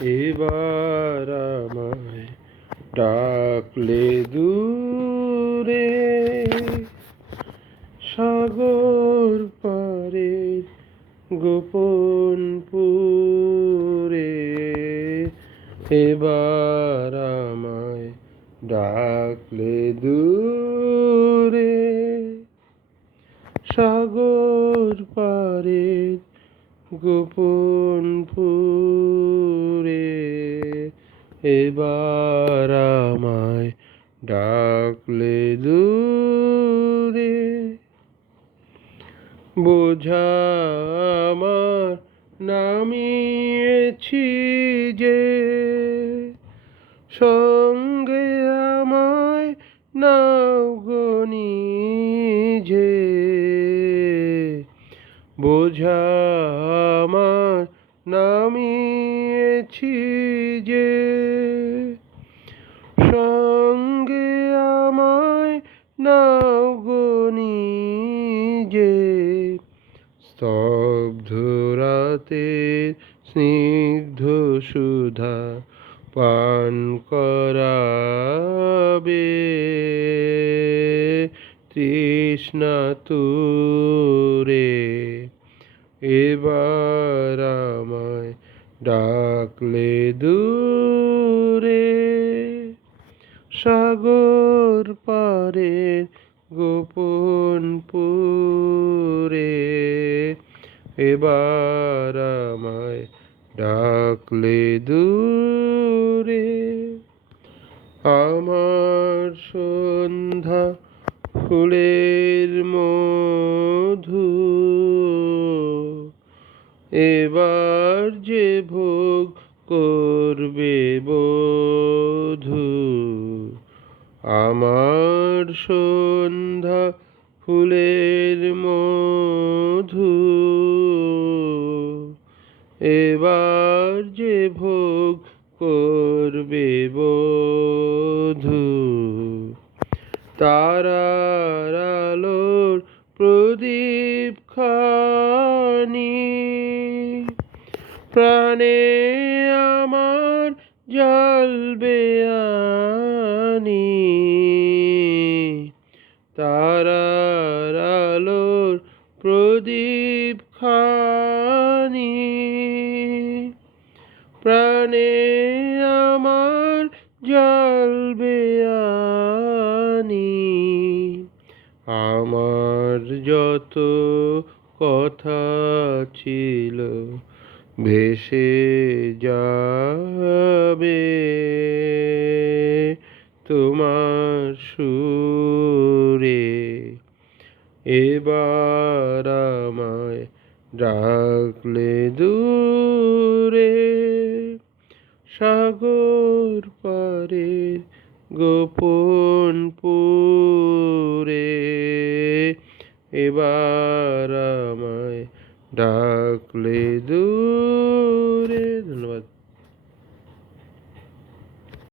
এবার আমায় ডাকলে দূরে সাগর পারে গোপন পুরে। এবার আমায় ডাকলে দূরে সাগর পারের গোপন পুরে এবার আমায় ডাকলে দূরে। বোঝা আমার নামিয়েছি যে সঙ্গে আমায় নাও গনি বোঝা নামিয়েছি যে সঙ্গে আমায় নাও যে স্তব্ধ রাতের স্নিগ্ধ সুধা পান করাবে। তৃষ্ণা তুরে এবার আমায় ডাকলে দূরে, সাগর পারের গোপন পুরে। এবার আমায় ডাকলে দূরে, আমার সন্ধ্যা ফুলের মধু এবার যে ভোগ করবে বধু, আমার সন্ধ্যা ফুলের মধু। এবার যে ভোগ করবে বধু, তারার আলোর প্রদীপ খানি প্রাণে আমার জ্বলবে আনি তারার আলোর প্রদীপ খানি। প্রাণে আমার জ্বলবে আনি আমার যত কথা ছিল ভেসে যাবে তোমার সুরে। এবার আমায় ডাকলে দূরে, সাগর পারের গোপন পুরে। এবার আমায় ডাকলে দূরে